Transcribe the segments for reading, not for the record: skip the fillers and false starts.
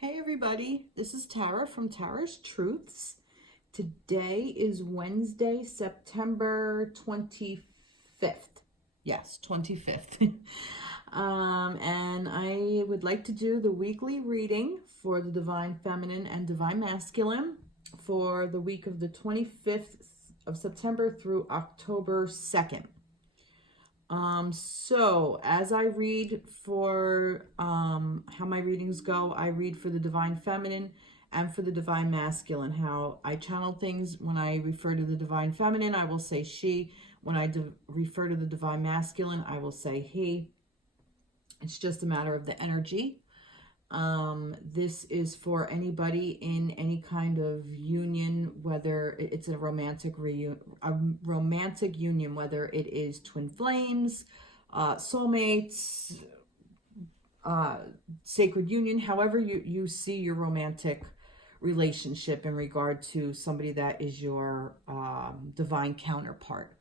Hey everybody, this is Tara from Tara's Truths. Today is Wednesday, September 25th. Yes, 25th. And I would like to do the weekly reading for the Divine Feminine and Divine Masculine for the week of the 25th of September through October 2nd. So as I read for how my readings go, I read for the Divine Feminine and for the Divine Masculine. How I channel things, when I refer to the Divine Feminine, I will say she. When I refer to the Divine Masculine, I will say he. It's just a matter of the energy. This is for anybody in any kind of union, whether it's a romantic union, whether it is twin flames, soulmates, sacred union, however you see your romantic relationship in regard to somebody that is your divine counterpart.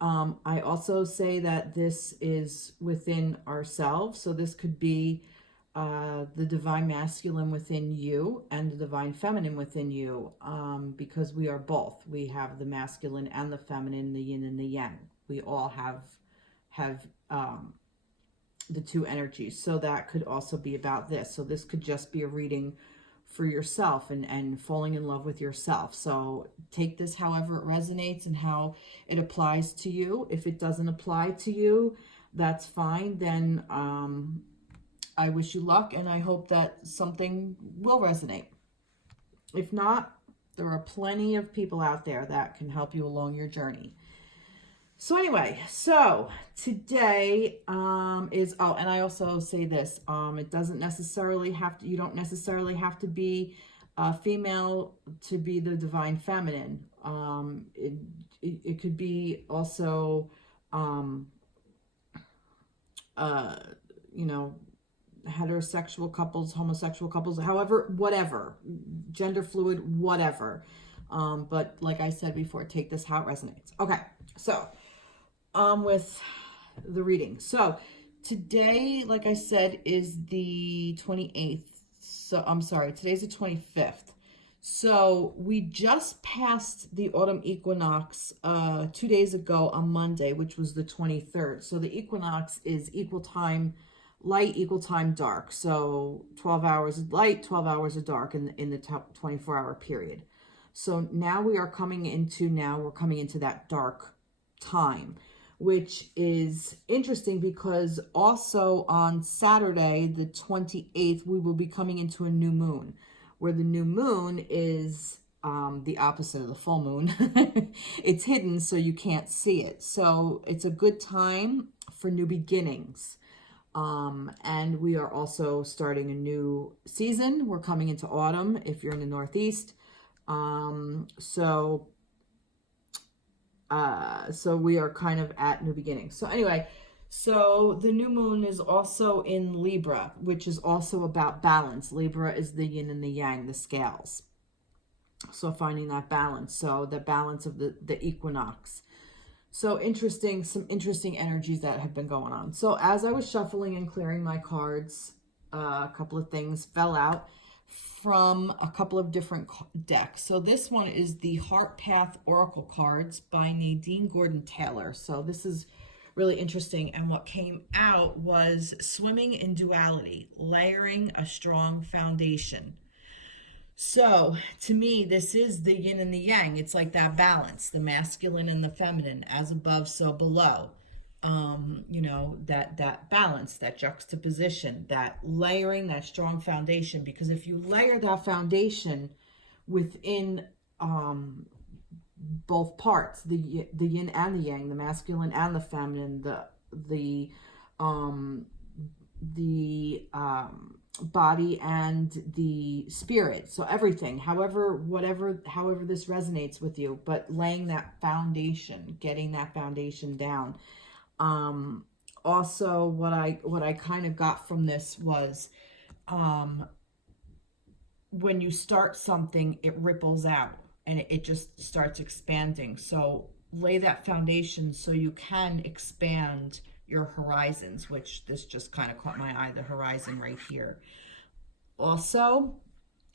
I also say that this is within ourselves, so this could be the Divine Masculine within you and the Divine Feminine within you, because we are both. We have the masculine and the feminine, the yin and the yang. We all have the two energies. So that could also be about this. So this could just be a reading for yourself and falling in love with yourself. So take this however it resonates and how it applies to you. If it doesn't apply to you, that's fine. Then I wish you luck, and I hope that something will resonate. If not, there are plenty of people out there that can help you along your journey. So anyway, so today is, oh, and I also say this, it doesn't necessarily have to, you don't necessarily have to be female to be the Divine Feminine. It could be also, you know, heterosexual couples, homosexual couples, however, whatever, gender fluid, whatever. But like I said before, take this how it resonates. Okay, so with the reading. So today, like I said, is the 28th. So I'm sorry, today's the 25th. So we just passed the autumn equinox 2 days ago on Monday, which was the 23rd. So the equinox is equal time light, equal time dark. So 12 hours of light, 12 hours of dark in the 24-hour period. So now we're coming into that dark time, which is interesting because also on Saturday, the 28th, we will be coming into a new moon, where the new moon is the opposite of the full moon. It's hidden, so you can't see it. So it's a good time for new beginnings. And we are also starting a new season. We're coming into autumn if you're in the Northeast. So we are kind of at new beginnings. So anyway, so the new moon is also in Libra, which is also about balance. Libra is the yin and the yang, the scales. So finding that balance. So the balance of the equinox. So interesting, some interesting energies that have been going on. So as I was shuffling and clearing my cards, a couple of things fell out from a couple of different decks. So this one is the Heart Path Oracle cards by Nadine Gordon Taylor. So this is really interesting. And what came out was swimming in duality, layering a strong foundation. So to me, this is the yin and the yang. It's like that balance, the masculine and the feminine, as above, so below. You know, that balance, that juxtaposition, that layering, that strong foundation. Because if you layer that foundation within both parts, the yin and the yang, the masculine and the feminine, the body and the spirit, so everything, however this resonates with you, but laying that foundation, getting that foundation down. Also what I kind of got from this was when you start something, it ripples out and it just starts expanding. So lay that foundation so you can expand your horizons, which this just kind of caught my eye, the horizon right here. Also,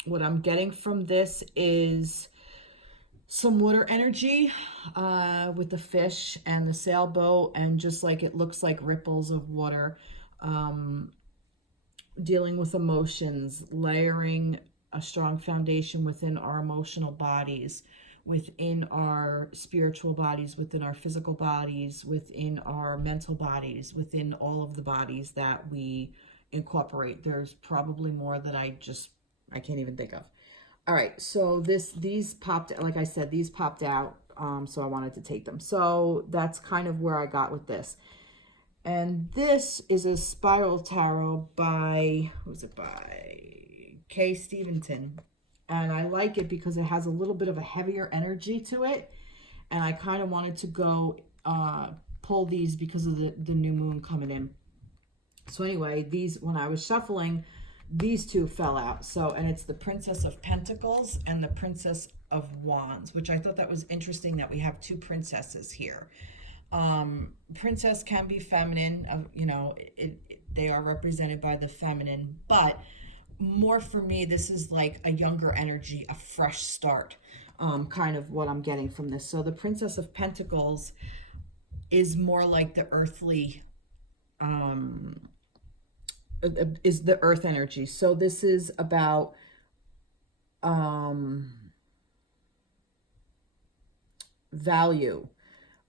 what I'm getting from this is some water energy with the fish and the sailboat, and just like it looks like ripples of water, dealing with emotions, layering a strong foundation within our emotional bodies, within our spiritual bodies, within our physical bodies, within our mental bodies, within all of the bodies that we incorporate. There's probably more that I can't even think of. All right, so these popped, like I said, these popped out, so I wanted to take them. So that's kind of where I got with this. And this is a spiral tarot by, who's it by? Kay Steventon. And I like it because it has a little bit of a heavier energy to it. And I kind of wanted to go pull these because of the new moon coming in. So anyway, these, when I was shuffling, these two fell out. So, and it's the Princess of Pentacles and the Princess of Wands, which I thought that was interesting that we have two princesses here. Princess can be feminine, you know, they are represented by the feminine, but more for me, this is like a younger energy, a fresh start, kind of what I'm getting from this. So the Princess of Pentacles is more like the earthly, is the earth energy. So this is about value,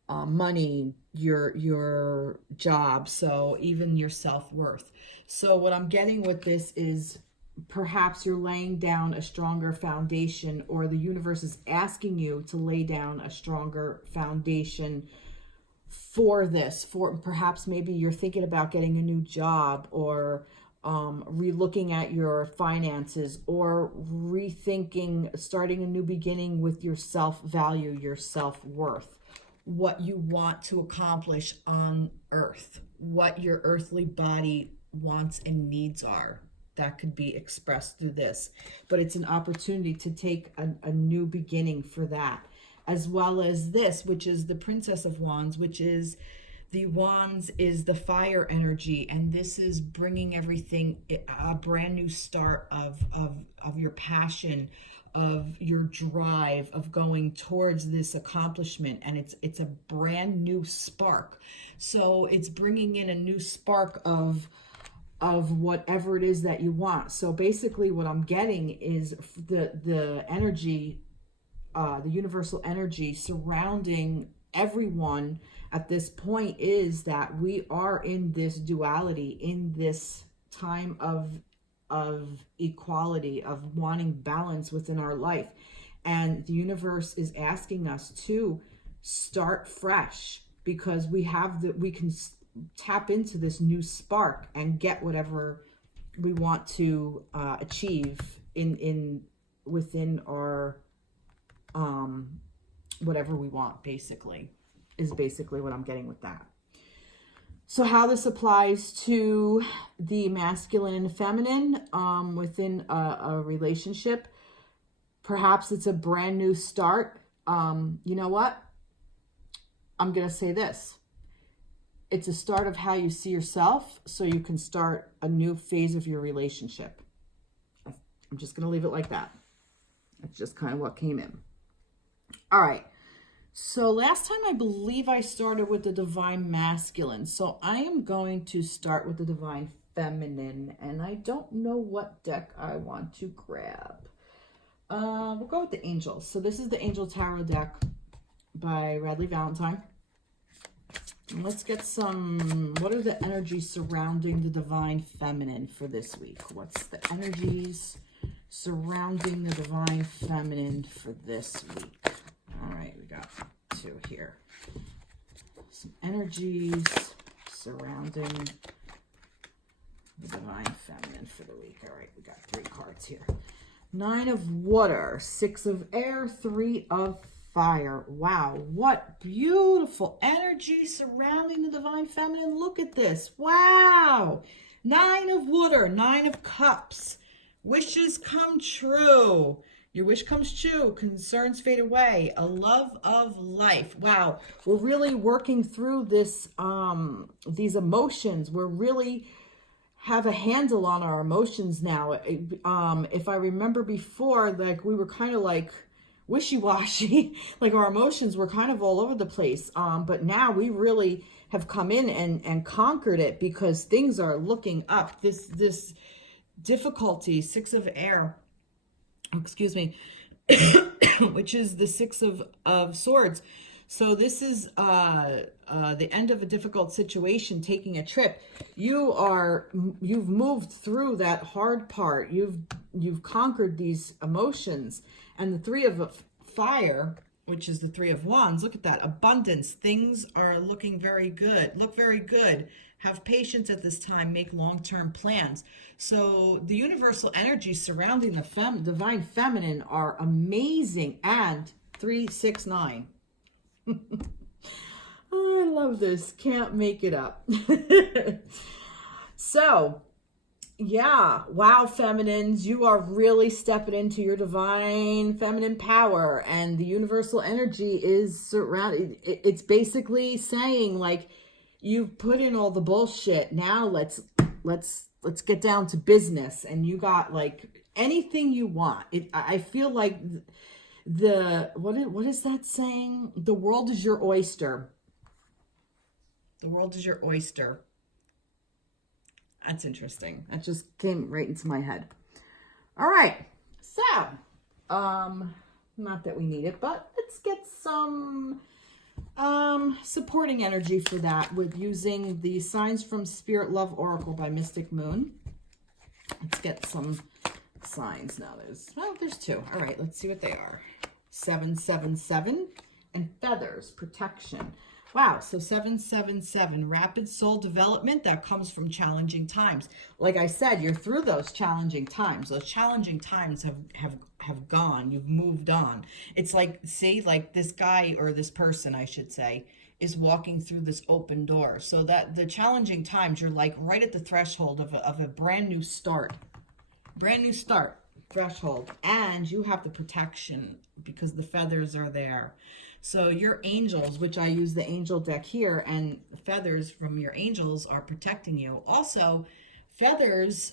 money, your job, so even your self-worth. So what I'm getting with this is perhaps you're laying down a stronger foundation, or the universe is asking you to lay down a stronger foundation for this, for perhaps maybe you're thinking about getting a new job, or re-looking at your finances, or rethinking, starting a new beginning with your self-value, your self-worth, what you want to accomplish on earth, what your earthly body wants and needs are. That could be expressed through this, but it's an opportunity to take a new beginning for that, as well as this, which is the Princess of Wands, which is the wands is the fire energy, and this is bringing everything, a brand new start of your passion, of your drive, of going towards this accomplishment, and it's a brand new spark. So it's bringing in a new spark of whatever it is that you want. So basically what I'm getting is the energy, the universal energy surrounding everyone at this point is that we are in this duality, in this time of equality, of wanting balance within our life. And the universe is asking us to start fresh, because we can tap into this new spark and get whatever we want to achieve within our whatever we want, basically, is basically what I'm getting with that. So how this applies to the masculine and feminine within a relationship, perhaps it's a brand new start. You know what? I'm going to say this. It's a start of how you see yourself, so you can start a new phase of your relationship. I'm just going to leave it like that. That's just kind of what came in. All right. So last time I believe I started with the divine masculine. So I am going to start with the divine feminine, and I don't know what deck I want to grab. We'll go with the angels. So this is the Angel Tarot deck by Radleigh Valentine. And let's get some, what are the energies surrounding the divine feminine for this week? What's the energies surrounding the divine feminine for this week? All right, we got two here. Some energies surrounding the divine feminine for the week. All right, we got 3 cards here. 9 of water, 6 of air, 3 of fire. Wow, what beautiful energy surrounding the divine feminine. Look at this. Wow. 9 of water, 9 of cups. Wishes come true. Your wish comes true. Concerns fade away. A love of life. Wow. We're really working through this, these emotions. We're really have a handle on our emotions now. If I remember before, like we were kind of like wishy-washy, like our emotions were kind of all over the place. But now we really have come in and conquered it, because things are looking up. This difficulty, Six of Air, excuse me, which is the Six of Swords. So this is the end of a difficult situation, taking a trip. You've moved through that hard part. You've conquered these emotions. And the Three of Fire, which is the Three of Wands, look at that. Abundance. Things are looking very good. Look very good. Have patience at this time. Make long-term plans. So the universal energies surrounding the divine feminine are amazing. And 3, 6, 9. Oh, I love this. Can't make it up. So, yeah. Wow, feminines. You are really stepping into your divine feminine power. And the universal energy is surrounded. It's basically saying, like, you've put in all the bullshit. Now let's get down to business. And you got, like, anything you want. I feel like what is that saying? The world is your oyster. The world is your oyster. That's interesting. That just came right into my head. All right. So, not that we need it, but let's get some supporting energy for that with using the Signs from Spirit Love Oracle by Mystic Moon. Let's get some signs now. There's 2. All right, let's see what they are. 777 and feathers, protection. Wow, so 777, rapid soul development that comes from challenging times. Like I said, you're through those challenging times. Those challenging times have gone. You've moved on. It's like, see, like this guy, or this person, I should say, is walking through this open door. So that the challenging times, you're like right at the threshold of a brand new start. Brand new start. Threshold, and you have the protection because the feathers are there. So your angels, which I use the angel deck here, and the feathers from your angels are protecting you. Also, feathers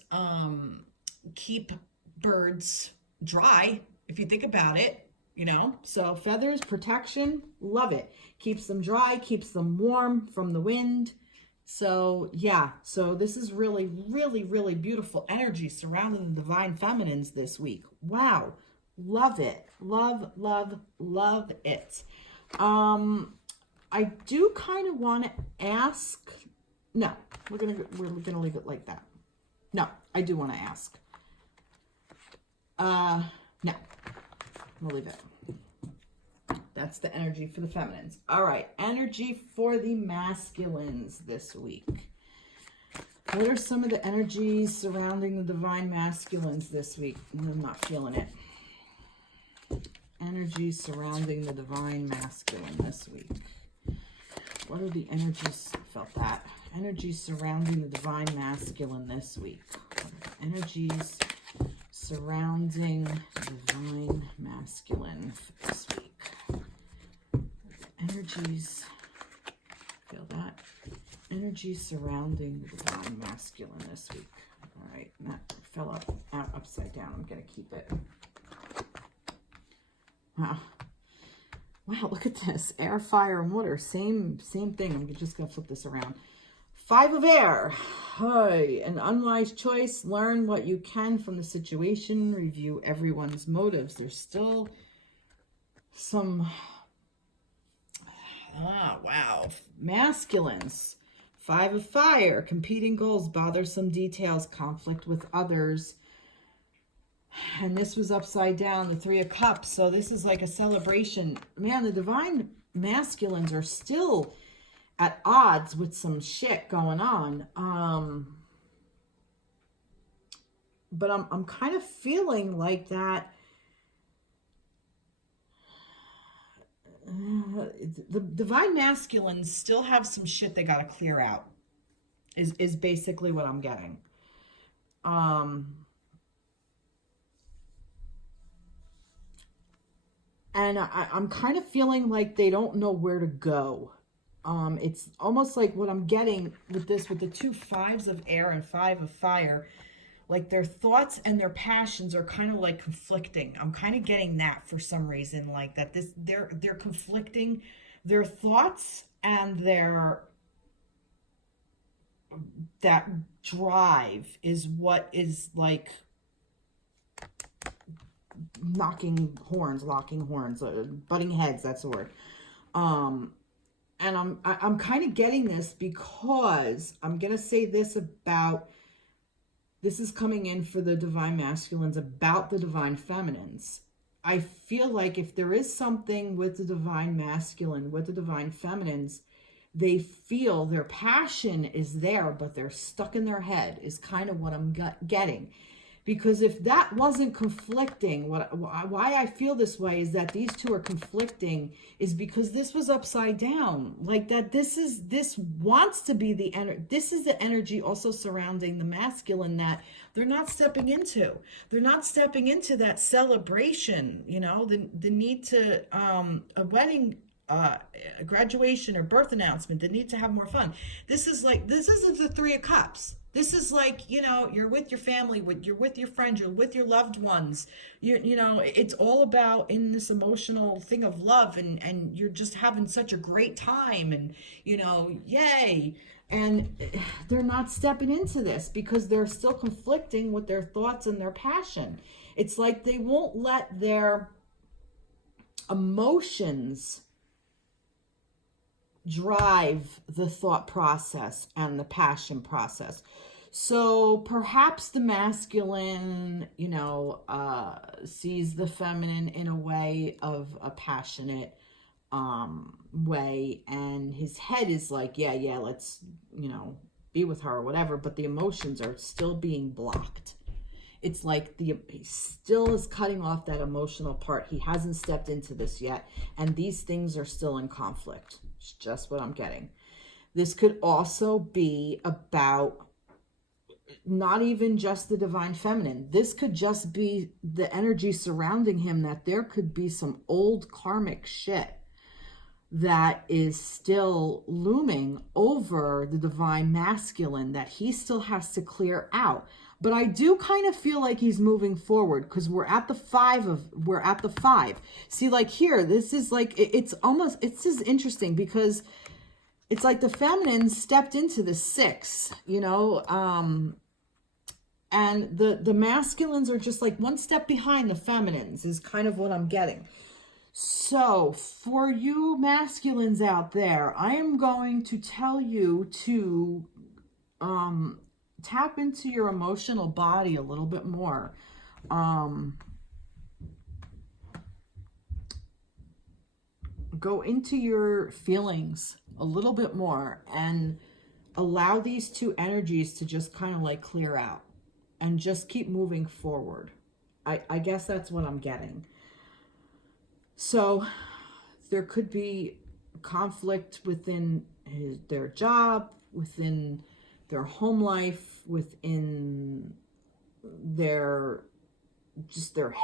keep birds dry, if you think about it, you know. So feathers, protection, love it. Keeps them dry, keeps them warm from the wind. So, yeah, so this is really, really, really beautiful energy surrounding the divine feminines this week. Wow. Love it. Love, love, love it. I do kind of want to ask. No, we're gonna leave it like that. No, I do want to ask. No, we'll leave it. That's the energy for the feminines. All right, energy for the masculines this week. What are some of the energies surrounding the divine masculines this week? I'm not feeling it. Energy surrounding the divine masculine this week. What are the energies? Felt that. Energies surrounding the divine masculine this week. What are the energies surrounding the divine masculine this week? Energies, feel that. Energies surrounding the divine masculine this week. All right, and that fell out upside down. I'm going to keep it. Wow. Wow, look at this. Air, fire, and water. Same thing. I'm just going to flip this around. 5 of air. Hi. An unwise choice. Learn what you can from the situation. Review everyone's motives. There's still some... wow. Masculines. 5 of fire. Competing goals. Bothersome details. Conflict with others. And this was upside down, the 3 of cups. So this is like a celebration. Man, the divine masculines are still at odds with some shit going on. But I'm kind of feeling like that. The divine masculines still have some shit they got to clear out. Is basically what I'm getting. And I'm kind of feeling like they don't know where to go. It's almost like what I'm getting with this, with the 2 fives of air and 5 of fire, like their thoughts and their passions are kind of like conflicting. I'm kind of getting that for some reason, like that they're conflicting. Their thoughts and that drive is what is like locking horns, butting heads, that's the word. And I'm kind of getting this because I'm going to say this about, this is coming in for the divine masculines about the divine feminines. I feel like if there is something with the divine masculine, with the divine feminines, they feel their passion is there, but they're stuck in their head is kind of what I'm getting. Because if that wasn't conflicting, why I feel this way is that these two are conflicting is because this was upside down. Like that this wants to be the energy. This is the energy also surrounding the masculine that they're not stepping into. They're not stepping into that celebration, you know, the need to, a wedding, a graduation or birth announcement, the need to have more fun. This isn't the 3 of Cups. This is like, you know, you're with your family, you're with your friends, you're with your loved ones. You know, it's all about in this emotional thing of love, and you're just having such a great time, and, you know, yay. And they're not stepping into this because they're still conflicting with their thoughts and their passion. It's like they won't let their emotions drive the thought process and the passion process. So perhaps the masculine, you know, sees the feminine in a way of a passionate way, and his head is like, yeah, let's, you know, be with her or whatever, but the emotions are still being blocked. It's like he still is cutting off that emotional part. He hasn't stepped into this yet, and these things are still in conflict. It's just what I'm getting. This could also be about not even just the divine feminine. This could just be the energy surrounding him, that there could be some old karmic shit that is still looming over the divine masculine that he still has to clear out. But I do kind of feel like he's moving forward because we're at the 5. See, like here, this is like, it's just interesting because it's like the feminine stepped into the 6, you know, and the masculines are just like one step behind the feminines is kind of what I'm getting. So for you masculines out there, I am going to tell you to, tap into your emotional body a little bit more. Go into your feelings a little bit more and allow these 2 energies to just kind of like clear out and just keep moving forward. I guess that's what I'm getting. So there could be conflict within their job, within their home life, within their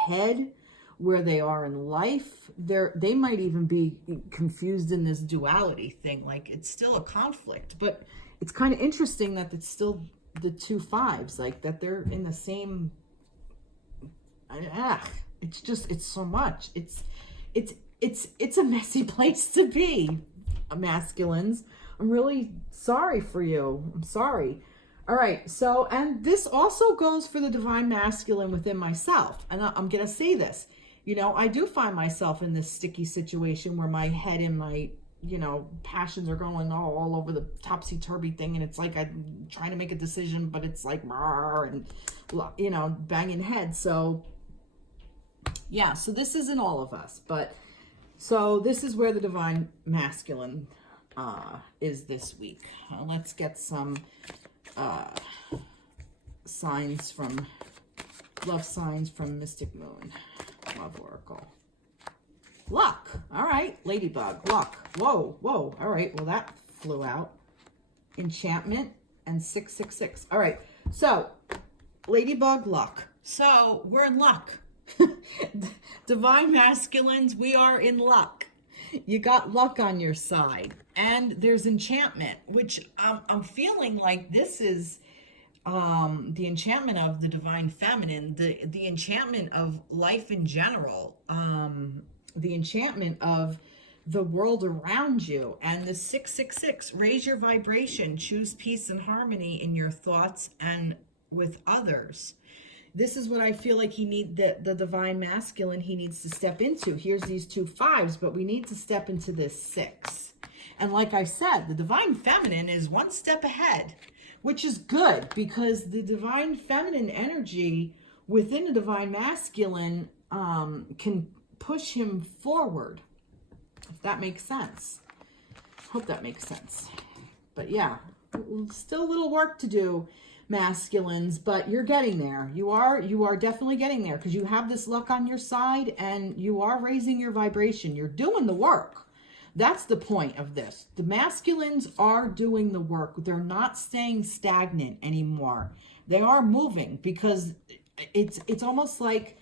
head, where they are in life. They might even be confused in this duality thing. Like it's still a conflict, but it's kind of interesting that it's still the 2 fives, like that they're in the same. It's so much. It's a messy place to be, masculines. I'm really sorry for you. I'm sorry. All right. So, and this also goes for the divine masculine within myself. And I'm going to say this, you know, I do find myself in this sticky situation where my head and my, you know, passions are going all over the topsy-turvy thing. And it's like I'm trying to make a decision, but it's like, and, you know, banging heads. So, yeah, so this isn't all of us, but so this is where the divine masculine is this week. Let's get some love signs from Mystic Moon, Love Oracle. Luck. All right, Ladybug, luck. Whoa. All right, well, that flew out. Enchantment and 666. All right, so Ladybug, luck. So we're in luck. Divine masculines, we are in luck. You got luck on your side. And there's enchantment, which I'm feeling like this is the enchantment of the divine feminine, the enchantment of life in general, the enchantment of the world around you. And the 666, raise your vibration, choose peace and harmony in your thoughts and with others. This is what I feel like the divine masculine he needs to step into. Here's these 2 5s, but we need to step into this 6. And like I said, the divine feminine is 1 step ahead, which is good, because the divine feminine energy within the divine masculine can push him forward, if that makes sense. Hope that makes sense. But yeah, still a little work to do, masculines, but you're getting there. You are definitely getting there, because you have this luck on your side and you are raising your vibration. You're doing the work. That's the point of this. The masculines are doing the work. They're not staying stagnant anymore. They are moving, because it's almost like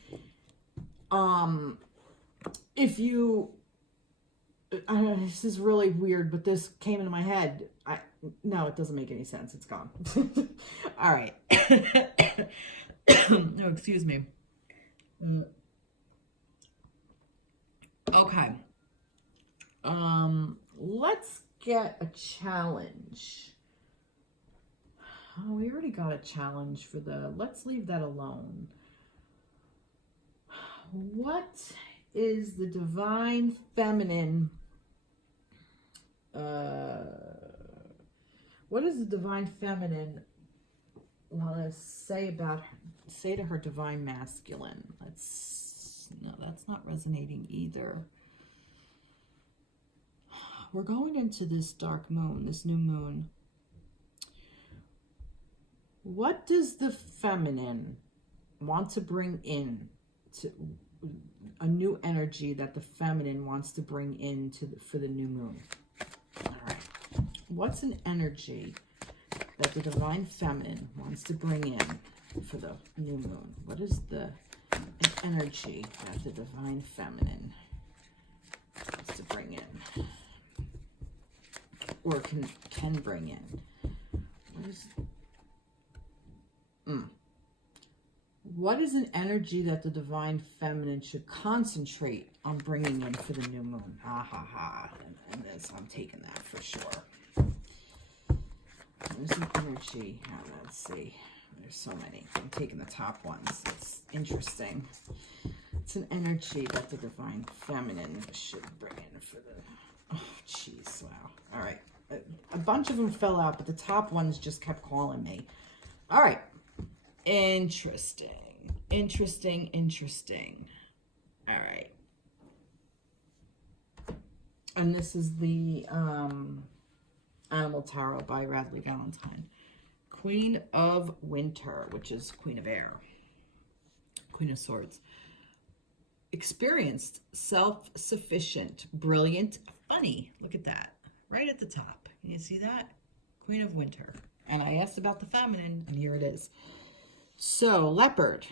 if you this is really weird, but this came into my head. No, it doesn't make any sense. It's gone. All right. No, excuse me. Okay. Let's get a challenge. Oh, we already got a challenge for let's leave that alone. What is the divine feminine? What does the divine feminine want to say to her divine masculine? No, that's not resonating either. We're going into this dark moon, this new moon. What does the feminine want to bring in to a new energy that the feminine wants to bring in for the new moon? All right. What's an energy that the divine feminine wants to bring in for the new moon? What is an energy that the divine feminine wants to bring in? Or can bring in? What is an energy that the divine feminine should concentrate on bringing in for the new moon? And this, I'm taking that for sure. There's an energy. Let's see. There's so many. I'm taking the top ones. It's interesting. It's an energy that the divine feminine should bring in for the... Oh, jeez. Wow. All right. A bunch of them fell out, but the top ones just kept calling me. All right. Interesting. All right. And this is the Animal Tarot by Radleigh Valentine. Queen of Winter, which is Queen of Air. Queen of Swords. Experienced, self-sufficient, brilliant, funny. Look at that. Right at the top. Can you see that? Queen of Winter. And I asked about the feminine, and here it is. So, Leopard.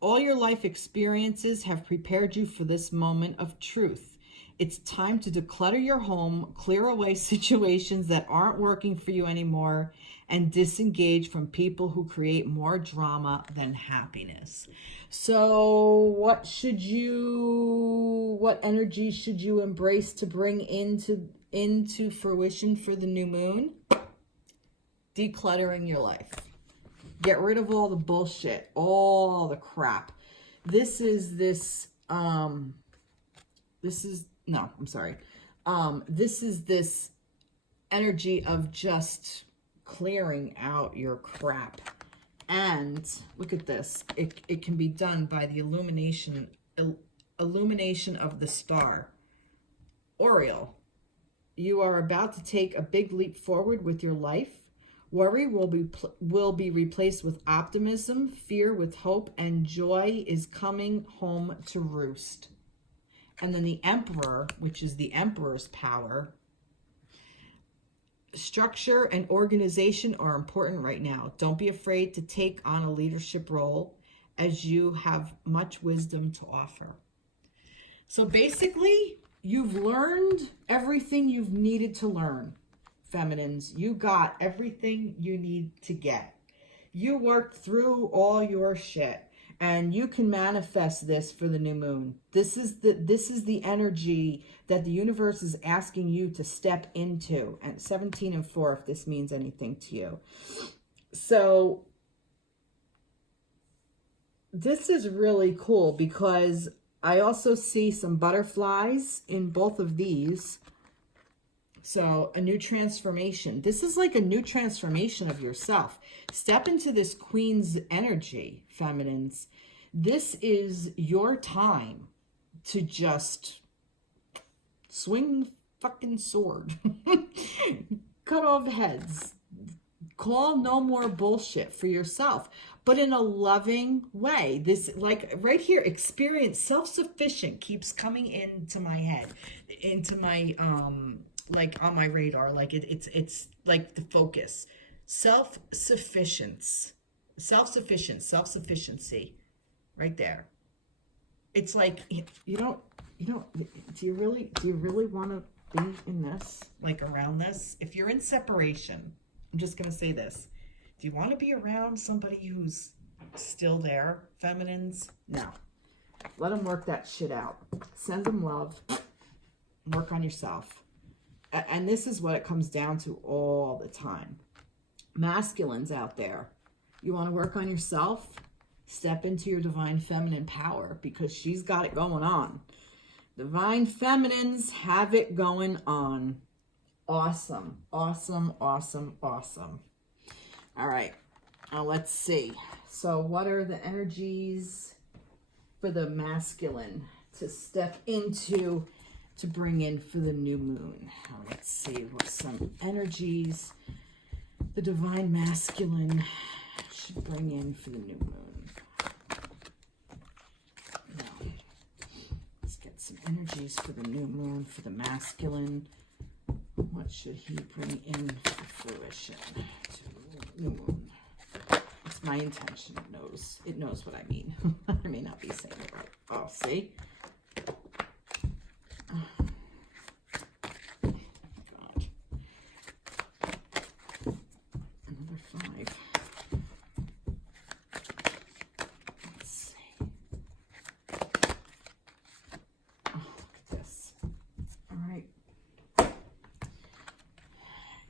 All your life experiences have prepared you for this moment of truth. It's time to declutter your home, clear away situations that aren't working for you anymore, and disengage from people who create more drama than happiness. So what energy should you embrace to bring into fruition for the new moon? Decluttering your life. Get rid of all the bullshit, all the crap. This is this energy of just clearing out your crap. And look at this. It can be done by the illumination of the star. Oriole, you are about to take a big leap forward with your life. Worry will be replaced with optimism, fear with hope, and joy is coming home to roost. And then the Emperor, which is the Emperor's power. Structure and organization are important right now. Don't be afraid to take on a leadership role, as you have much wisdom to offer. So basically, You've learned everything you've needed to learn, feminines. You got everything you need to get. You worked through all your shit, and you can manifest this for the new moon. This is the energy that the universe is asking you to step into. And 17 and 4, if this means anything to you. So this is really cool because I also see some butterflies in both of these. So a new transformation. This is like a new transformation of yourself. Step into this queen's energy, feminines. This is your time to just swing the fucking sword. Cut off heads. Call no more bullshit for yourself, but in a loving way. This, like right here, experience, self-sufficient keeps coming into my head, into my like on my radar, like it's like the focus. Self-sufficiency right there. It's like you don't do you really want to be in this, like around this? If you're in separation, I'm just gonna say this, do you want to be around somebody who's still there, feminines? No. Let them work that shit out. Send them love. Work on yourself. And this is what it comes down to all the time. Masculines out there, you want to work on yourself? Step into your divine feminine power, because she's got it going on. Divine feminines have it going on. Awesome, awesome, awesome, awesome. All right, now let's see. So what are the energies for the masculine to step into, to bring in for the new moon? Let's see what some energies the divine masculine should bring in for the new moon. Now, let's get some energies for the new moon for the masculine. What should he bring in for fruition to the new moon? It's my intention. It knows what I mean. I may not be saying it right. Oh, see?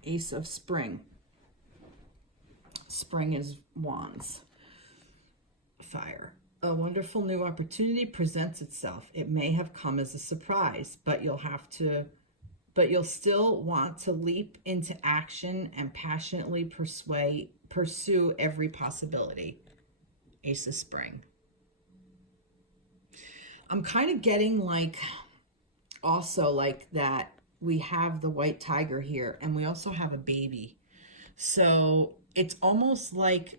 Ace of Spring. Spring is wands. Fire. A wonderful new opportunity presents itself. It may have come as a surprise, but you'll still want to leap into action and passionately pursue every possibility. Ace of Spring. I'm kind of getting like, also like that we have the white tiger here, and we also have a baby. So it's almost like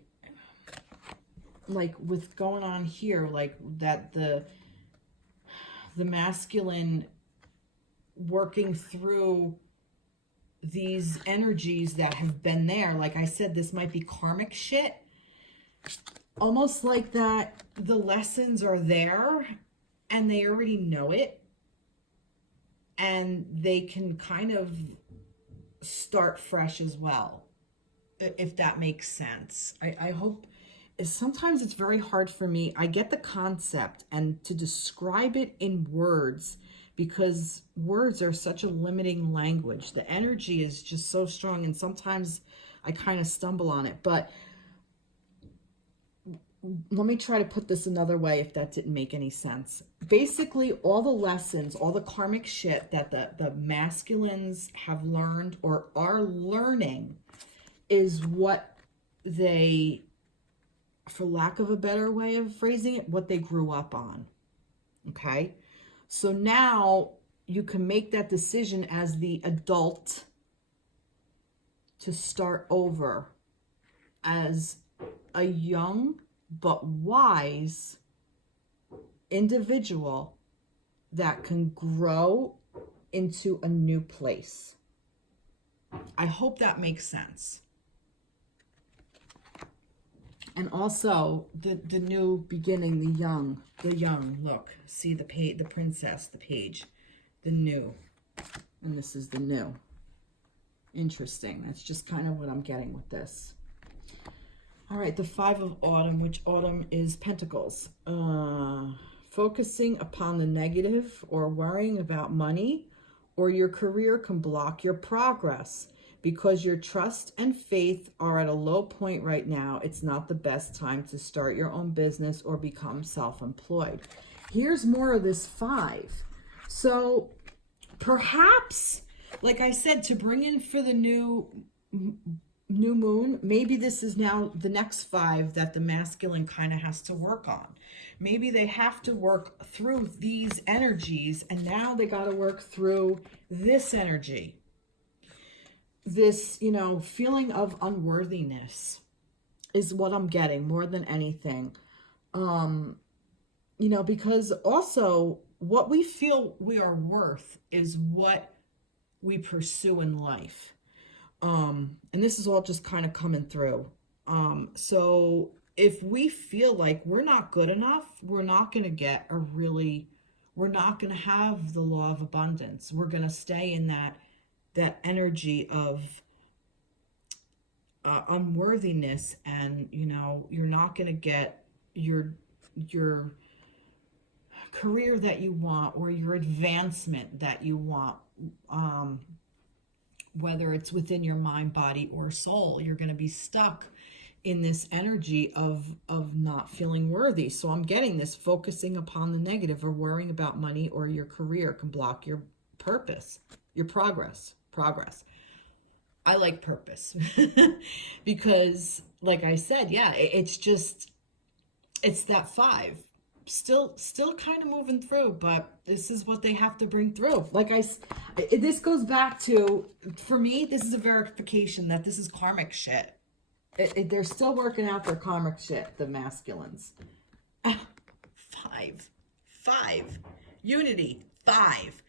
with going on here, like that the masculine working through these energies that have been there. Like I said, this might be karmic shit. Almost like that the lessons are there and they already know it. And they can kind of start fresh as well, if that makes sense. I hope, sometimes it's very hard for me. I get the concept, and to describe it in words, because words are such a limiting language. The energy is just so strong, and sometimes I kind of stumble on it. But let me try to put this another way if that didn't make any sense. Basically, all the lessons, all the karmic shit that the masculines have learned or are learning is what they, for lack of a better way of phrasing it, what they grew up on. Okay? So now you can make that decision as the adult to start over as a young but wise individual that can grow into a new place. I hope that makes sense. And also the new beginning, the young, look, see the princess, the page. the new. And this is the new. Interesting. That's just kind of what I'm getting with this. All right, the Five of Autumn, which autumn is Pentacles. Focusing upon the negative or worrying about money or your career can block your progress because your trust and faith are at a low point right now. It's not the best time to start your own business or become self-employed. Here's more of this 5. So perhaps, like I said, to bring in for the new moon, maybe this is now the next 5 that the masculine kind of has to work on. Maybe they have to work through these energies, and now they got to work through this energy. This, you know, feeling of unworthiness is what I'm getting more than anything. You know, because also what we feel we are worth is what we pursue in life. And this is all just kind of coming through. So if we feel like we're not good enough, we're not going to get a really, we're not going to have the law of abundance. We're going to stay in that energy of unworthiness, and, you know, you're not going to get your career that you want or your advancement that you want, whether it's within your mind, body, or soul. You're going to be stuck in this energy of not feeling worthy. So I'm getting this focusing upon the negative or worrying about money or your career can block your purpose, your progress. I like purpose because, like I said, yeah, it's just, it's that 5. Still kind of moving through, but this is what they have to bring through. Like this goes back to, for me, this is a verification that this is karmic shit. They're still working out their karmic shit, the masculines. 5. Unity. 5.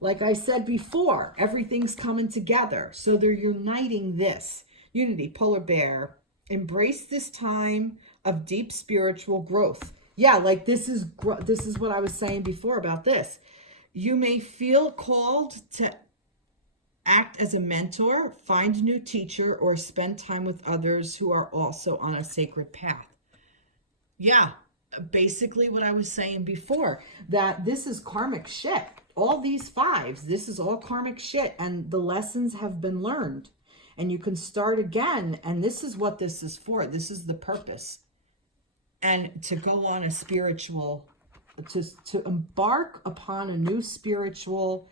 Like I said before, everything's coming together. So they're uniting this. Unity, polar bear. Embrace this time of deep spiritual growth. Yeah, like this is what I was saying before about this. You may feel called to act as a mentor, find a new teacher, or spend time with others who are also on a sacred path. Yeah, basically what I was saying before, that this is karmic shit. All these 5s, this is all karmic shit, and the lessons have been learned. And you can start again, and this is what this is for. This is the purpose. And to go on a spiritual, to embark upon a new spiritual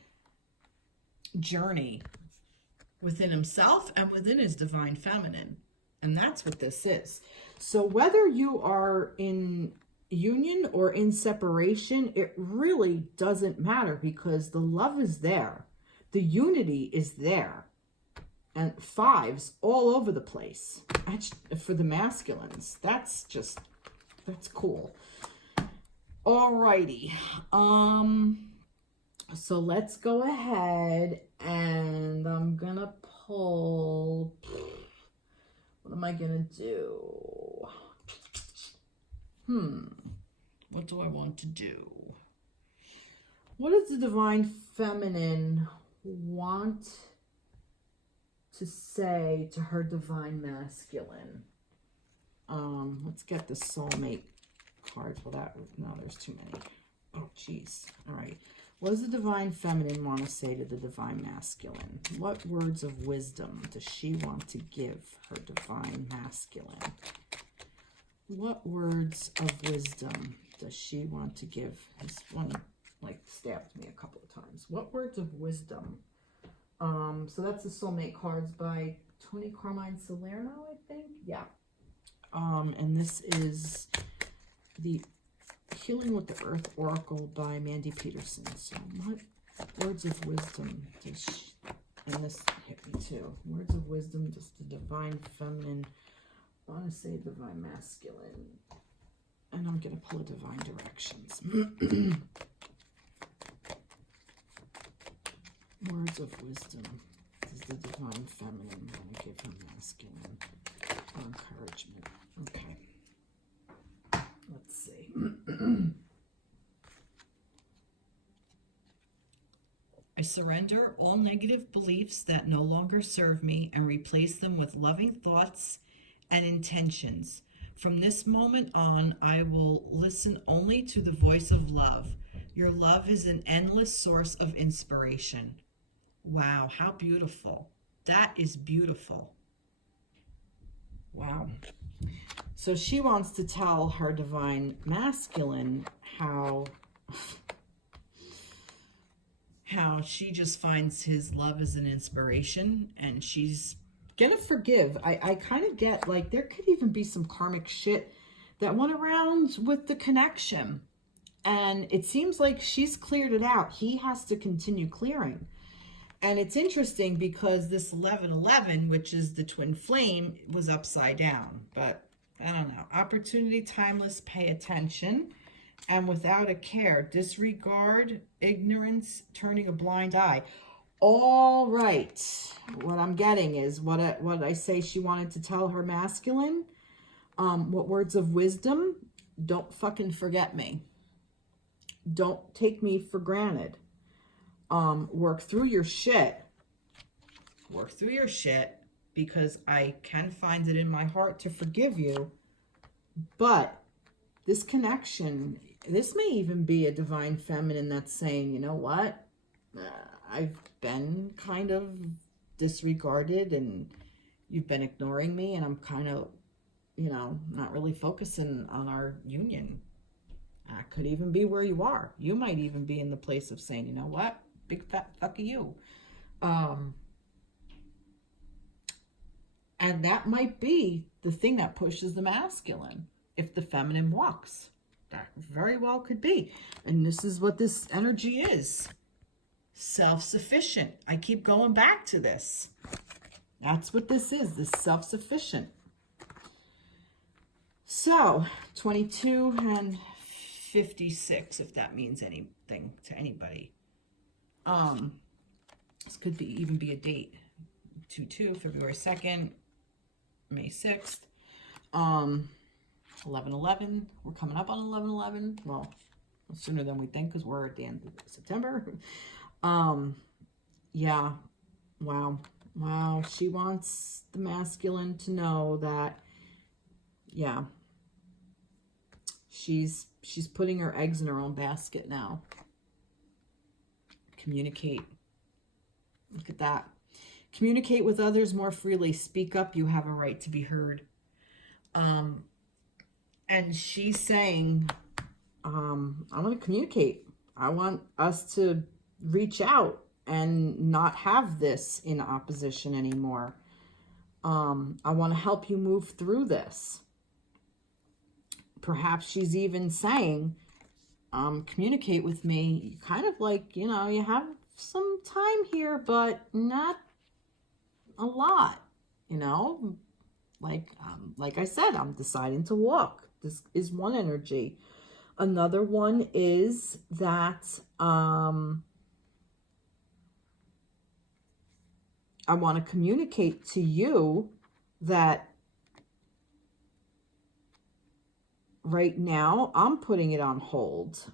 journey within himself and within his divine feminine. And that's what this is. So whether you are in union or in separation, it really doesn't matter, because the love is there. The unity is there. And 5s all over the place. For the masculines, that's cool. Alrighty. So let's go ahead, and I'm gonna pull. What am I gonna do? What do I want to do? What does the divine feminine want to say to her divine masculine? Let's get the soulmate cards. Well, there's too many. Oh, geez. All right. What does the divine feminine want to say to the divine masculine? What words of wisdom does she want to give her divine masculine? What words of wisdom does she want to give? This one, like, stabbed me a couple of times. What words of wisdom? So that's the soulmate cards by Toni Carmine Salerno, I think. Yeah. And this is the Healing with the Earth Oracle by Mandy Peterson. So what words of wisdom does she, and this hit me too. Words of wisdom does the divine feminine want to say divine masculine? And I'm going to pull a divine directions. Words of wisdom does the divine feminine want to give her masculine for encouragement? Okay. Let's see. surrender all negative beliefs that no longer serve me and replace them with loving thoughts and intentions. From this moment on, I will listen only to the voice of love. Your love is an endless source of inspiration. Wow, how beautiful. That is beautiful. Wow. So she wants to tell her divine masculine how she just finds his love as an inspiration, and she's gonna forgive. I kind of get like there could even be some karmic shit that went around with the connection, and it seems like she's cleared it out. He has to continue clearing. And it's interesting because this 1111, which is the twin flame, was upside down. But I don't know. Opportunity, timeless, pay attention. And without a care, disregard, ignorance, turning a blind eye. All right. What I'm getting is what I say she wanted to tell her masculine. What words of wisdom? Don't fucking forget me. Don't take me for granted. Work through your shit. Work through your shit, because I can find it in my heart to forgive you. But this connection, this may even be a divine feminine that's saying, you know what? I've been kind of disregarded and you've been ignoring me, and I'm kind of, you know, not really focusing on our union. I could even be where you are. You might even be in the place of saying, you know what? Big fat fuck you. And that might be the thing that pushes the masculine. If the feminine walks, that very well could be. And this is what this energy is. Self-sufficient. I keep going back to this. That's what this is, this self-sufficient. So, 22 and 56, if that means anything to anybody. This could be even be a date. 2/2, February 2nd, May 6th. 11/11. We're coming up on 11/11. Well, sooner than we think, because we're at the end of September. Yeah. Wow. She wants the masculine to know that, yeah, she's putting her eggs in her own basket now. Communicate. Look at that. Communicate with others more freely. Speak up. You have a right to be heard. And she's saying, I want to communicate. I want us to reach out and not have this in opposition anymore. I want to help you move through this. Perhaps she's even saying, communicate with me. Kind of like, you know, you have some time here, but not a lot, you know, like I said, I'm deciding to walk. This is one energy. Another one is that I want to communicate to you that right now I'm putting it on hold,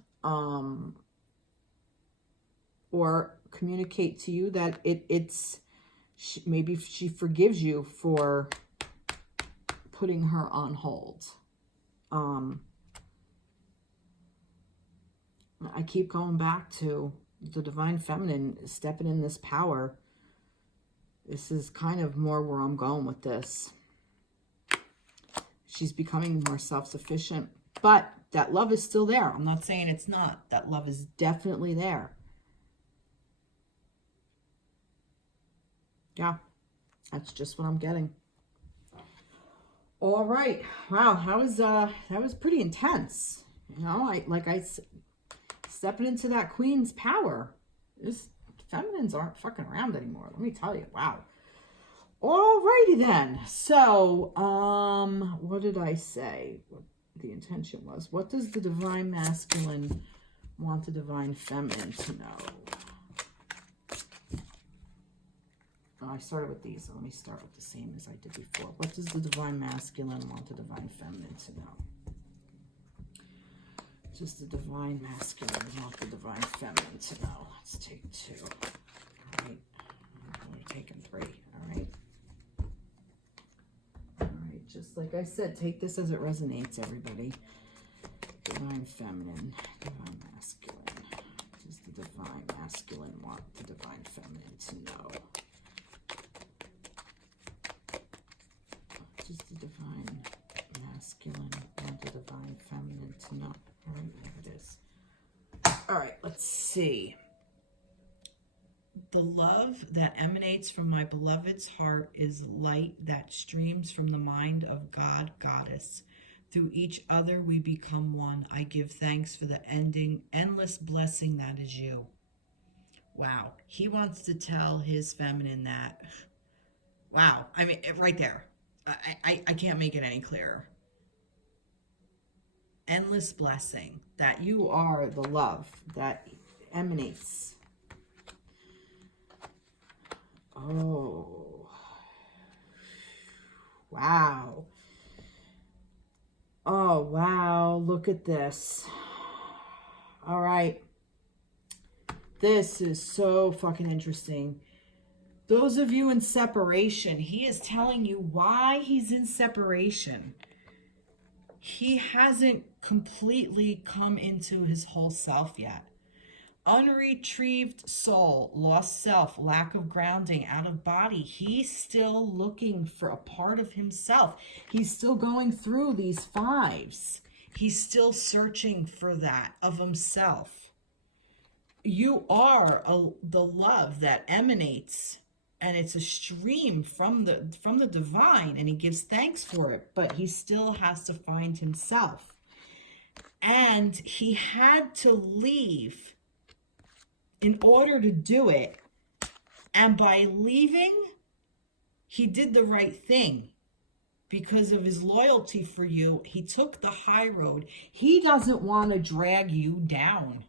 or communicate to you that it's maybe she forgives you for putting her on hold. I keep going back to the divine feminine stepping in this power. This is kind of more where I'm going with this. She's becoming more self-sufficient, but that love is still there. I'm not saying it's not. That love is definitely there. Yeah, that's just what I'm getting. All right. Wow, that was pretty intense. You know, stepping into that queen's power. This feminines aren't fucking around anymore. Let me tell you. Wow. Alrighty then. So, what did I say? What the intention was? What does the divine masculine want the divine feminine to know? Oh, I started with these, so let me start with the same as I did before. What does the divine masculine want the divine feminine to know? Just the divine masculine want the divine feminine to know. Let's take 2. taking 3. All right. All right. Just like I said, take this as it resonates, everybody. Divine feminine, divine masculine. Does the divine masculine want the divine feminine to know? Does the divine masculine want the divine feminine to know? All right, there it is. All right, let's see. The love that emanates from my beloved's heart is light that streams from the mind of God, Goddess. Through each other we become one. I give thanks for the endless blessing that is you. Wow. He wants to tell his feminine that. Wow. I mean, right there. I can't make it any clearer. Endless blessing. That you are the love that emanates. Oh. Wow. Oh, wow. Look at this. All right. This is so fucking interesting. Those of you in separation, he is telling you why he's in separation. He hasn't completely come into his whole self yet. Unretrieved soul, lost self, lack of grounding, out of body. He's still looking for a part of himself. He's still going through these 5s. He's still searching for that of himself. You are the love that emanates, and it's a stream from the divine, and he gives thanks for it, but he still has to find himself. And he had to leave in order to do it. And by leaving, he did the right thing. Because of his loyalty for you, he took the high road. He doesn't want to drag you down.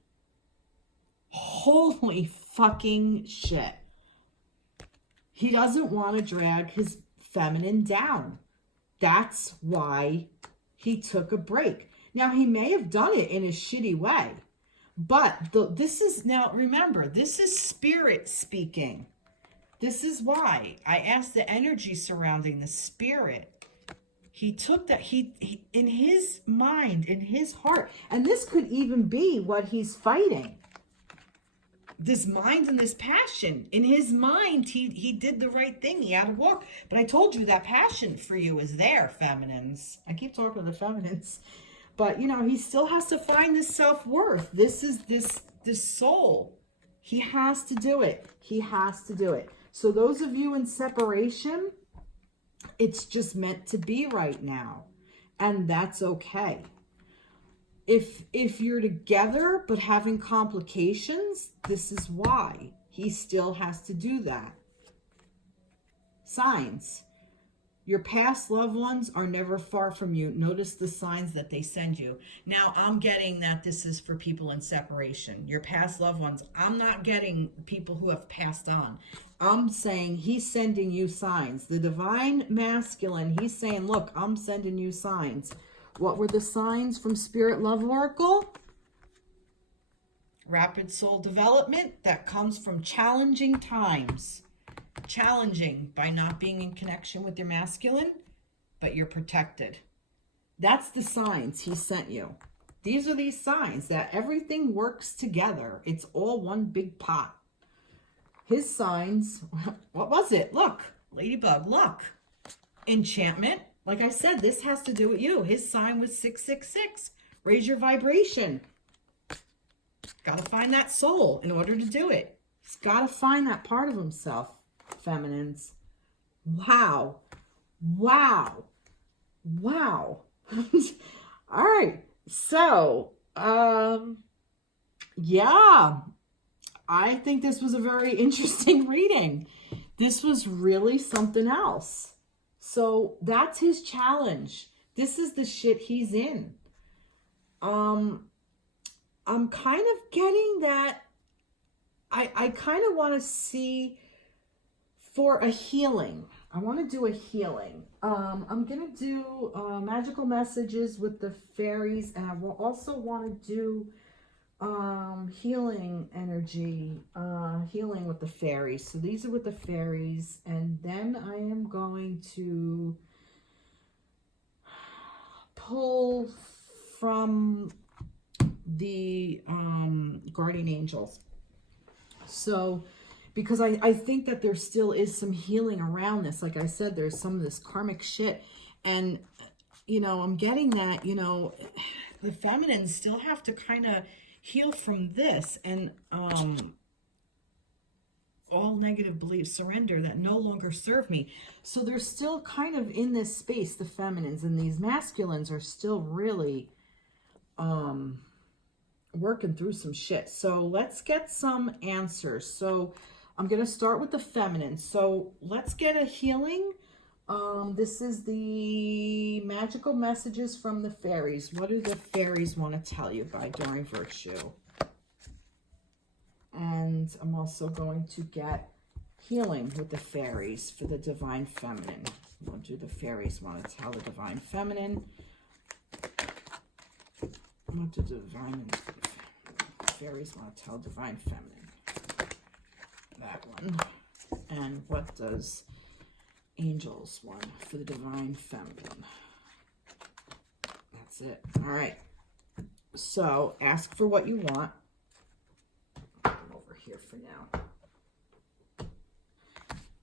Holy fucking shit. He doesn't want to drag his feminine down. That's why he took a break. Now, he may have done it in a shitty way. But this is, now remember, this is spirit speaking. This is why I asked the energy surrounding the spirit. He took that, he in his mind, in his heart, and this could even be what he's fighting. This mind and this passion. In his mind, he did the right thing. He had to walk. But I told you that passion for you is there, feminines. I keep talking to the feminines. But, you know, he still has to find this self-worth. This is this soul. He has to do it. He has to do it. So those of you in separation, it's just meant to be right now. And that's okay. If you're together but having complications, this is why. He still has to do that. Signs. Your past loved ones are never far from you. Notice the signs that they send you. Now, I'm getting that this is for people in separation. Your past loved ones. I'm not getting people who have passed on. I'm saying he's sending you signs. The divine masculine, he's saying, look, I'm sending you signs. What were the signs from Spirit Love Oracle? Rapid soul development that comes from challenging times. Challenging by not being in connection with your masculine, but you're protected. That's the signs he sent you. These are these signs that everything works together. It's all one big pot. His signs, what was it? Look, Ladybug, look. Enchantment. Like I said, this has to do with you. His sign was 666. Raise your vibration. Got to find that soul in order to do it. He's got to find that part of himself. Feminines. Wow. Wow. Wow. All right. So, yeah, I think this was a very interesting reading. This was really something else. So that's his challenge. This is the shit he's in. I'm kind of getting that. I kind of want to see for a healing. I want to do a healing. I'm going to do magical messages with the fairies, and I will also want to do Healing energy, healing with the fairies. So these are with the fairies, and then I am going to pull from the guardian angels. So because I think that there still is some healing around this. Like I said, there's some of this karmic shit, and you know, I'm getting that, you know, the feminines still have to kind of heal from this, and all negative beliefs, surrender, that no longer serve me. So they're still kind of in this space, the feminines, and these masculines are still really working through some shit. So let's get some answers. So I'm going to start with the feminine. So let's get a healing. This is the magical messages from the fairies. What do the fairies want to tell you by Doreen Virtue? And I'm also going to get healing with the fairies for the divine feminine. What do the fairies want to tell the divine feminine? What do the fairies want to tell divine feminine? That one. And what does angels want for the divine feminine? That's it. All right. So ask for what you want. Here for now.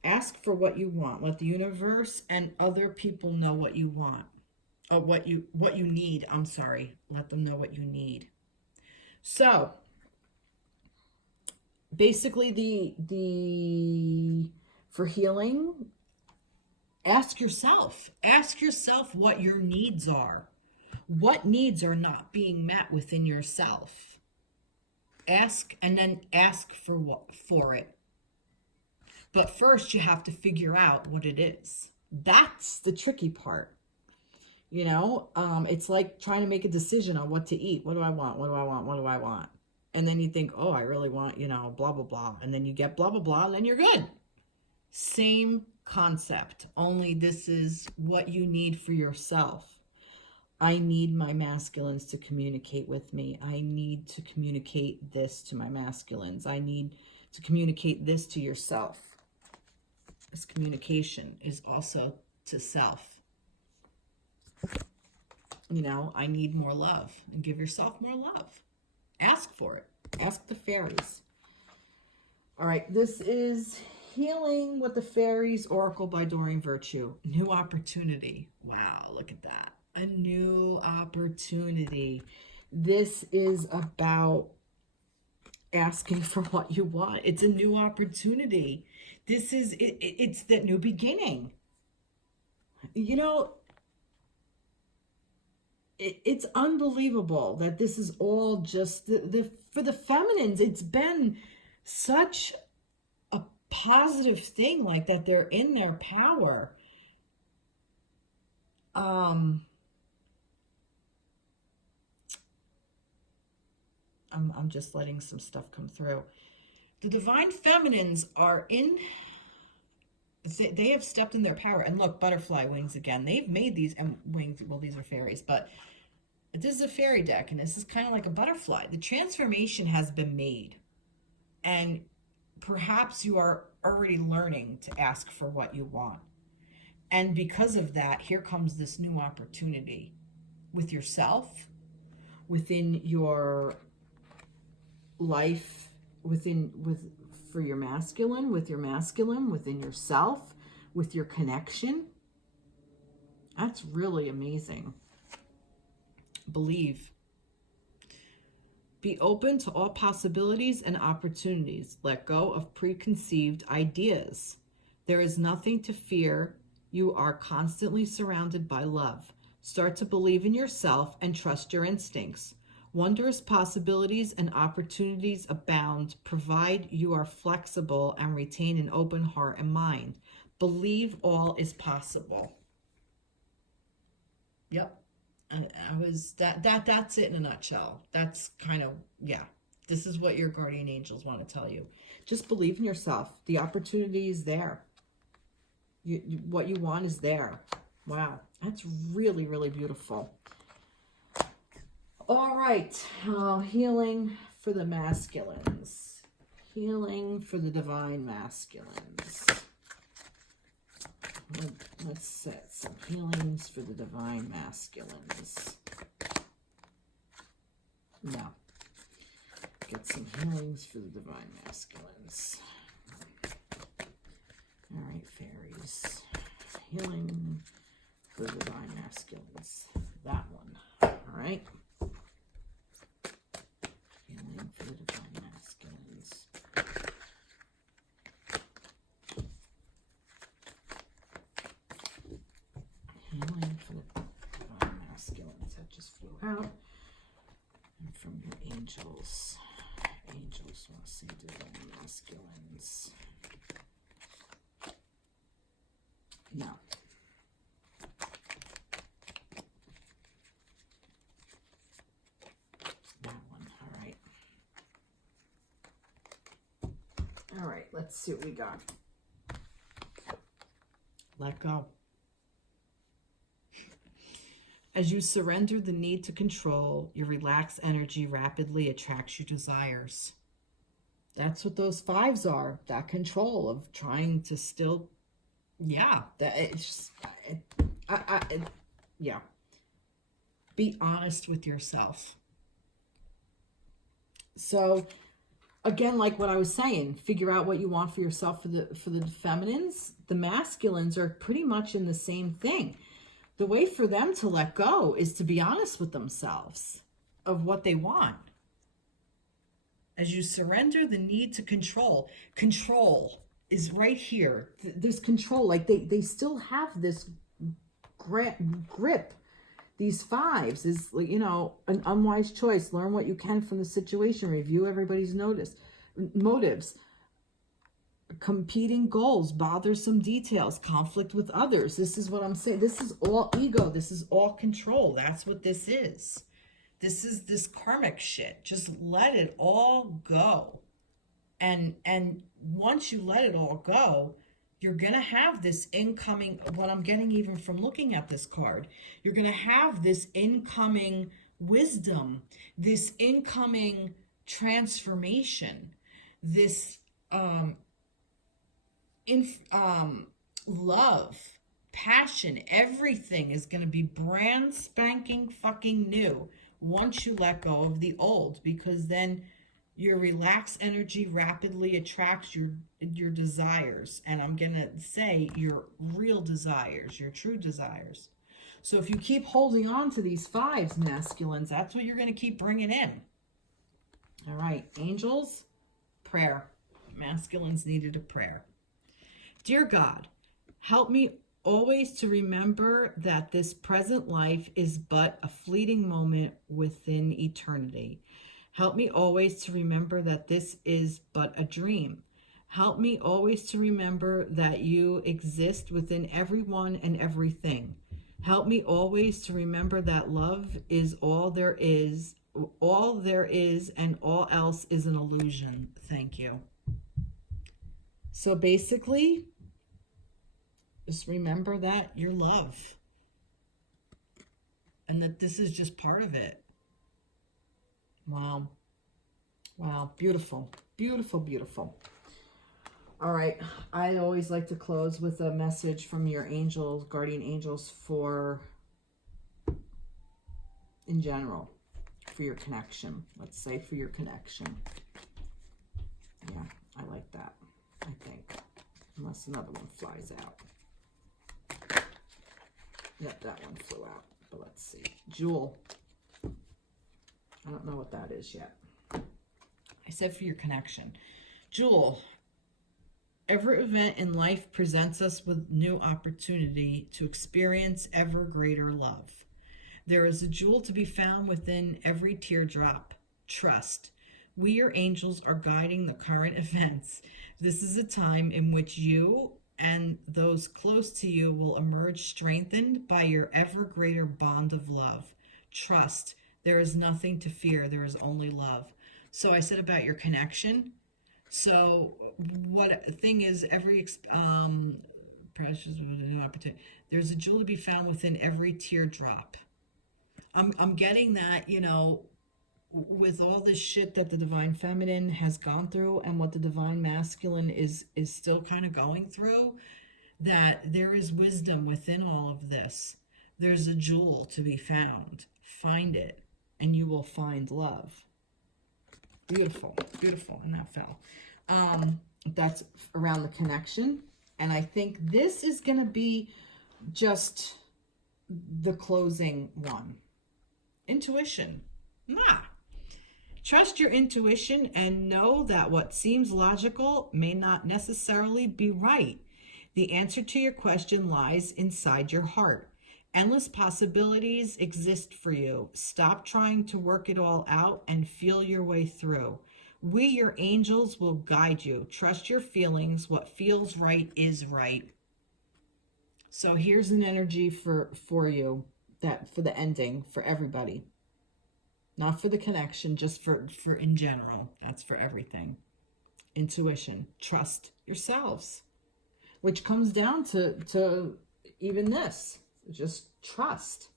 Ask for what you want. Let the universe and other people know what you want. What you need. I'm sorry. Let them know what you need. So basically for healing, ask yourself. Ask yourself what your needs are. What needs are not being met within yourself? Ask, and then ask for it. But first you have to figure out what it is. That's the tricky part. You know, it's like trying to make a decision on what to eat. What do I want? What do I want? What do I want? And then you think, oh, I really want, you know, blah, blah, blah. And then you get blah, blah, blah, and then you're good. Same concept, only this is what you need for yourself. I need my masculines to communicate with me. I need to communicate this to my masculines. I need to communicate this to yourself. This communication is also to self. You know, I need more love. And give yourself more love. Ask for it. Ask the fairies. All right, this is Healing with the Fairies Oracle by Doreen Virtue. New opportunity. Wow, look at that. A new opportunity. This is about asking for what you want. It's a new opportunity. This is it's that new beginning. You know, it's unbelievable that this is all just for the feminines. It's been such a positive thing, like that they're in their power. I'm just letting some stuff come through. The divine feminines are in, they have stepped in their power. And look, butterfly wings again. They've made these wings, well, these are fairies, but this is a fairy deck, and this is kind of like a butterfly. The transformation has been made. And perhaps you are already learning to ask for what you want. And because of that, here comes this new opportunity with yourself, within your life, for your masculine, within yourself, with your connection. That's really amazing. Believe. Be open to all possibilities and opportunities. Let go of preconceived ideas. There is nothing to fear. You are constantly surrounded by love. Start to believe in yourself and trust your instincts. Wondrous possibilities and opportunities abound, provided you are flexible and retain an open heart and mind. Believe all is possible. Yep. That's it in a nutshell. That's kind of, yeah. This is what your guardian angels want to tell you. Just believe in yourself. The opportunity is there. What you want is there. Wow. That's really, really beautiful. All right, healing for the masculines. Healing for the divine masculines. Let's set some healings for the divine masculines. No. Get some healings for the divine masculines. All right, fairies. Healing for the divine masculines. That one. All right. Healing for the divine masculines. Healing for the divine masculines. That just flew out. And from your angels. Angels want to see divine masculines. No. That one. All right. All right. Let's see what we got. Let go. As you surrender the need to control, your relaxed energy rapidly attracts your desires. That's what those fives are. That control of trying to still, yeah. That it's just, yeah. Be honest with yourself. So, again, like what I was saying, figure out what you want for yourself for the feminines. The masculines are pretty much in the same thing. The way for them to let go is to be honest with themselves of what they want. As you surrender the need to control, control is right here. There's control. Like they still have this grip. These fives is, you know, an unwise choice. Learn what you can from the situation. Review everybody's motives. Competing goals, bothersome details, conflict with others. This is what I'm saying. This is all ego. This is all control. That's what this is. This is this karmic shit. Just let it all go. And once you let it all go, you're going to have this incoming, what I'm getting even from looking at this card, you're going to have this incoming wisdom, this incoming transformation, this love, passion, everything is going to be brand spanking fucking new once you let go of the old, because then your relaxed energy rapidly attracts your desires, and I'm going to say your real desires, your true desires. So if you keep holding on to these fives, masculines, that's what you're going to keep bringing in. All right, angels, prayer. Masculines needed a prayer. Dear God, help me always to remember that this present life is but a fleeting moment within eternity. Help me always to remember that this is but a dream. Help me always to remember that you exist within everyone and everything. Help me always to remember that love is all there is, and all else is an illusion. Thank you. So basically, just remember that you're love, and that this is just part of it. Wow. Wow. Beautiful. Beautiful, beautiful. All right. I always like to close with a message from your angels, guardian angels, for, in general, for your connection. Let's say for your connection. Yeah, I like that, I think. Unless another one flies out. Yep, that one flew out. But let's see. Jewel. I don't know what that is yet. I said for your connection. Jewel, every event in life presents us with new opportunity to experience ever greater love. There is a jewel to be found within every teardrop. Trust. We, your angels, are guiding the current events. This is a time in which you and those close to you will emerge strengthened by your ever greater bond of love. Trust. There is nothing to fear. There is only love. So I said about your connection. So what thing is every precious opportunity. There's a jewel to be found within every teardrop. I'm getting that, you know, with all this shit that the divine feminine has gone through and what the divine masculine is still kind of going through, that there is wisdom within all of this. There's a jewel to be found. Find it, and you will find love. Beautiful, beautiful, and that fell. That's around the connection, and I think this is going to be just the closing one. Intuition. Trust your intuition and know that what seems logical may not necessarily be right. The answer to your question lies inside your heart. Endless possibilities exist for you. Stop trying to work it all out and feel your way through. We, your angels, will guide you. Trust your feelings. What feels right is right. So here's an energy for you, that for the ending, for everybody. Not for the connection, just for in general. That's for everything. Intuition. Trust yourselves. Which comes down to even this. Just trust.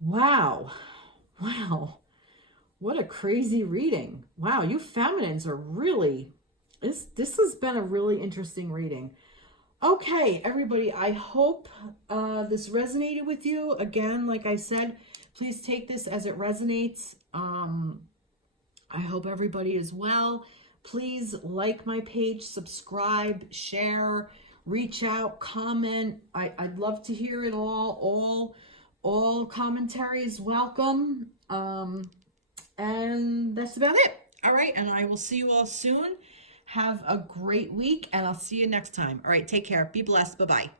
Wow. Wow. What a crazy reading. Wow, you feminines are really... This has been a really interesting reading. Okay, everybody, I hope this resonated with you. Again, like I said, please take this as it resonates. I hope everybody is well. Please like my page, subscribe, share, reach out, comment. I'd love to hear it all. All commentary is welcome. And that's about it. All right, and I will see you all soon. Have a great week, and I'll see you next time. All right, take care. Be blessed. Bye-bye.